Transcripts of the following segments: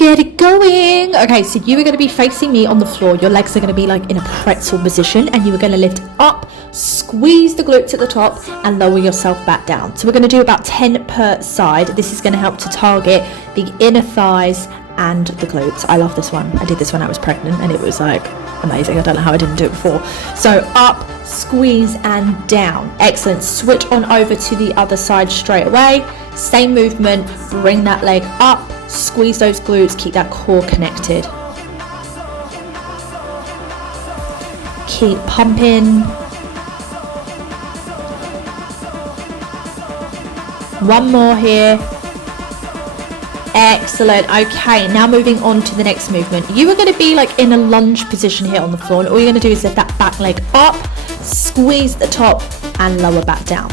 get it going. Okay, so you are going to be facing me on the floor. Your legs are going to be like in a pretzel position, and you are going to lift up, squeeze the glutes at the top, and lower yourself back down. So we're going to do about 10 per side. This is going to help to target the inner thighs and the glutes. I love this one. I did this when I was pregnant, and it was like amazing. I don't know how I didn't do it before. So up, squeeze, and down. Excellent. Switch on over to the other side straight away. Same movement. Bring that leg up, squeeze those glutes, keep that core connected. Keep pumping. One more here. Excellent. Okay, now moving on to the next movement. You are going to be like in a lunge position here on the floor, and all you're going to do is lift that back leg up, squeeze the top, and lower back down.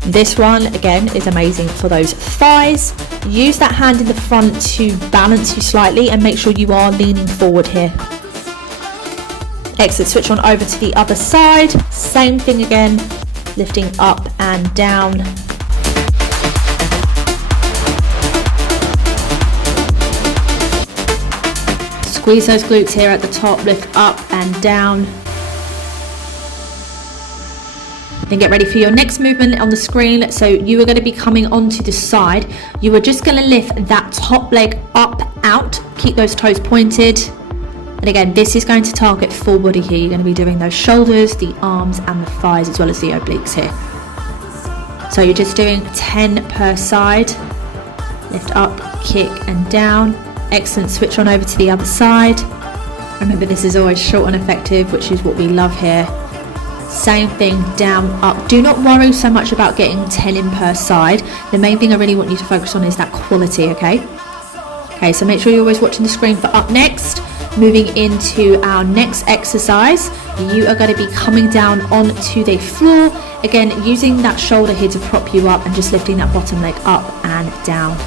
This one again is amazing for those thighs. Use that hand in the front to balance you slightly and make sure you are leaning forward here. Excellent. Switch on over to the other side. Same thing again, lifting up and down. Squeeze those glutes here at the top, lift up and down. Then get ready for your next movement on the screen. So you are going to be coming onto the side. You are just going to lift that top leg up, out. Keep those toes pointed. And again, this is going to target full body here. You're going to be doing those shoulders, the arms and the thighs, as well as the obliques here. So you're just doing 10 per side. Lift up, kick and down. Excellent. Switch on over to the other side. Remember, this is always short and effective, which is what we love here. Same thing, down, up. Do not worry so much about getting 10 in per side. The main thing I really want you to focus on is that quality, okay? Okay, so make sure you're always watching the screen for up next. Moving into our next exercise, you are going to be coming down onto the floor. Again, using that shoulder here to prop you up and just lifting that bottom leg up and down.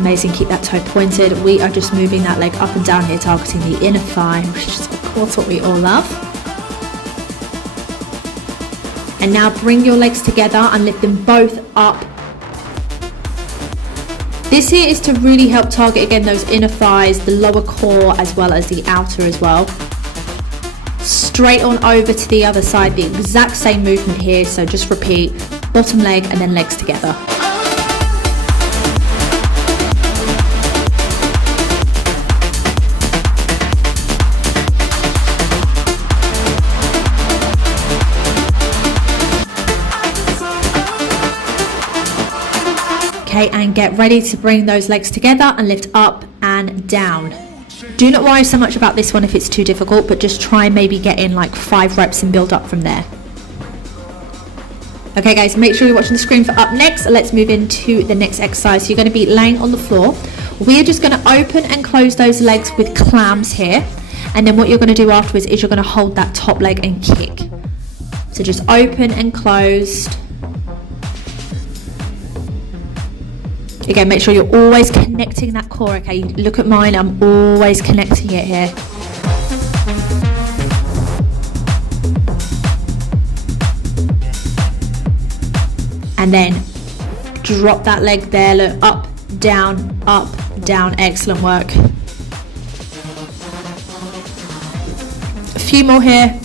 Amazing, keep that toe pointed. We are just moving that leg up and down here, targeting the inner thigh, which is of course what we all love. And now bring your legs together and lift them both up. This here is to really help target again those inner thighs, the lower core, as well as the outer as well. Straight on over to the other side, the exact same movement here. So just repeat, bottom leg and then legs together. Okay, and get ready to bring those legs together and lift up and down. Do not worry so much about this one if it's too difficult, but just try and maybe get in like 5 reps and build up from there. Okay guys, make sure you're watching the screen for up next. Let's move into the next exercise. So you're going to be laying on the floor. We are just going to open and close those legs with clams here. And then what you're going to do afterwards is you're going to hold that top leg and kick. So just open and closed. Again, make sure you're always connecting that core, okay? Look at mine, I'm always connecting it here. And then drop that leg there, look, up, down, excellent work. A few more here.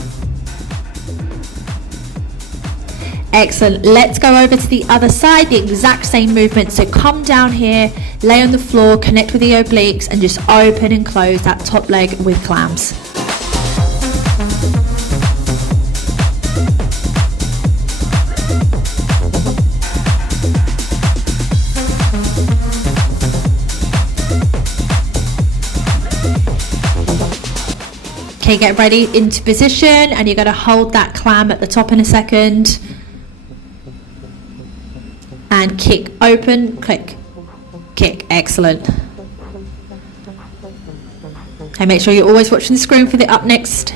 Excellent. Let's go over to the other side, the exact same movement. So come down here, lay on the floor, connect with the obliques, and just open and close that top leg with clams. Okay, get ready into position, and you're going to hold that clam at the top in a second. And kick, open, click, kick, excellent. Okay, make sure you're always watching the screen for the up next.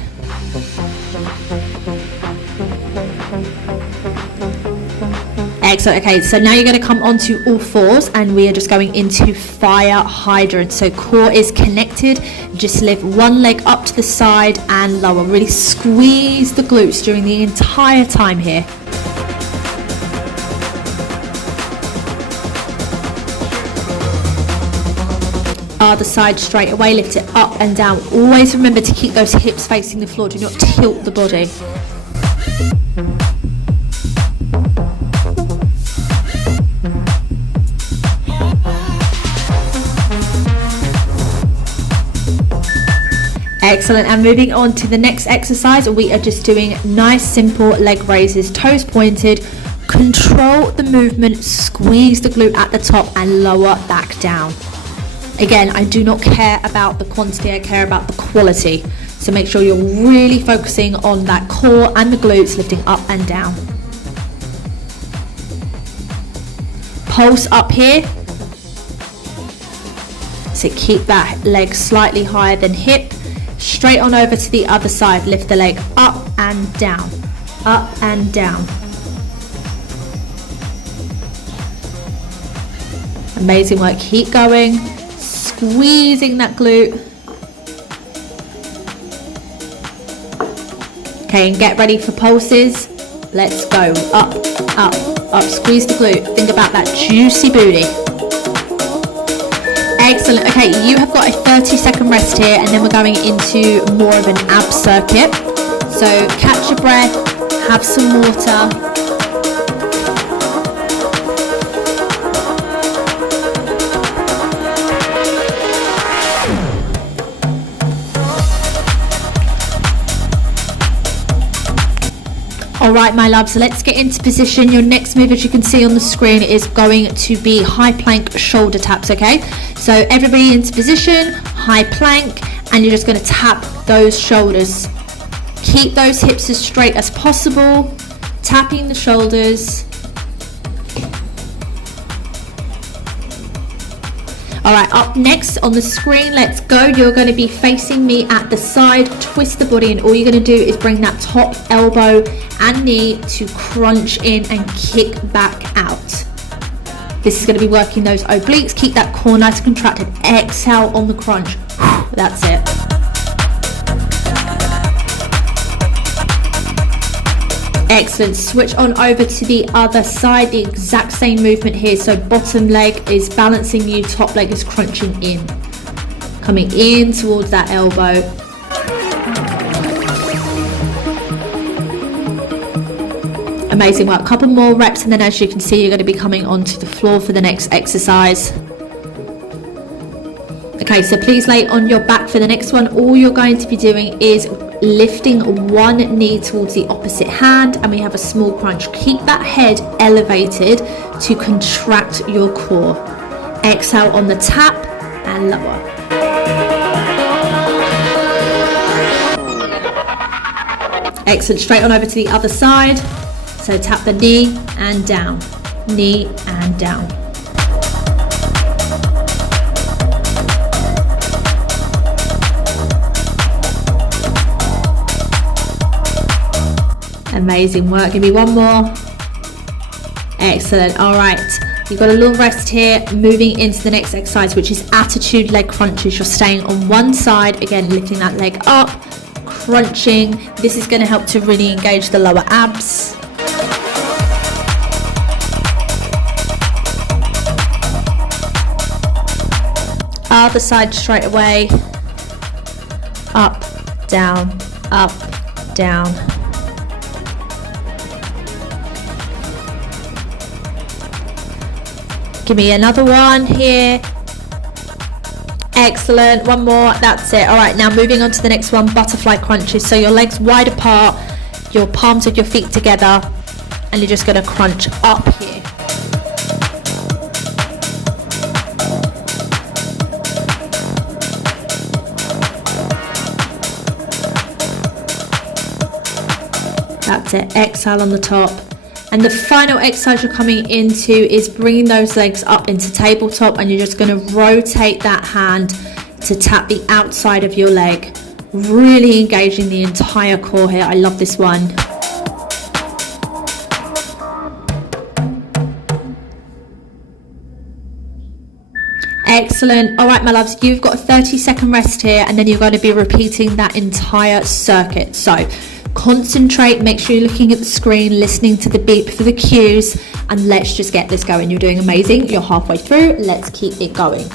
Excellent. Okay, so now you're going to come onto all fours and we are just going into fire hydrant. So core is connected. Just lift one leg up to the side and lower. Really squeeze the glutes during the entire time here. Other side straight away, lift it up and down. Always remember to keep those hips facing the floor. Do not tilt the body. Excellent, and moving on to the next exercise, we are just doing nice simple leg raises, toes pointed. Control the movement, squeeze the glute at the top and lower back down. Again, I do not care about the quantity, I care about the quality. So make sure you're really focusing on that core and the glutes, lifting up and down. Pulse up here. So keep that leg slightly higher than hip. Straight on over to the other side, lift the leg up and down, up and down. Amazing work, keep going, squeezing that glute. Okay, and get ready for pulses. Let's go, up, up, up, squeeze the glute. Think about that juicy booty. Excellent. Okay, you have got a 30-second rest here, and then we're going into more of an ab circuit. So catch your breath, have some water. All right, my loves, so let's get into position. Your next move, as you can see on the screen, is going to be high plank shoulder taps, okay? So everybody into position, high plank, and you're just going to tap those shoulders. Keep those hips as straight as possible, tapping the shoulders. All right, up next on the screen, let's go. You're going to be facing me at the side, twist the body, and all you're going to do is bring that top elbow and knee to crunch in and kick back out. This is going to be working those obliques. Keep that core nice and contracted. Exhale on the crunch. That's it. Excellent. Switch on over to the other side. The exact same movement here. So bottom leg is balancing you, top leg is crunching in. Coming in towards that elbow. Amazing work. Couple more reps, and then as you can see, you're going to be coming onto the floor for the next exercise. Okay, so please lay on your back for the next one. All you're going to be doing is lifting one knee towards the opposite hand, and we have a small crunch. Keep that head elevated to contract your core. Exhale on the tap and lower. Excellent. Straight on over to the other side. So tap the knee and down, knee and down. Amazing work. Give me one more. Excellent. All right. You've got a little rest here. Moving into the next exercise, which is attitude leg crunches. You're staying on one side. Again, lifting that leg up, crunching. This is going to help to really engage the lower abs. Other side straight away. Up, down, up, down. Give me another one here. Excellent. One more. That's it. All right, now moving on to the next one, butterfly crunches. So your legs wide apart, your palms of your feet together, and you're just going to crunch up here. That's it. Exhale on the top. And the final exercise you're coming into is bringing those legs up into tabletop, and you're just going to rotate that hand to tap the outside of your leg, really engaging the entire core here. I love this one. Excellent. All right, my loves, you've got a 30-second rest here, and then you're going to be repeating that entire circuit. So concentrate, make sure you're looking at the screen, listening to the beep for the cues, and let's just get this going. You're doing amazing. You're halfway through. Let's keep it going.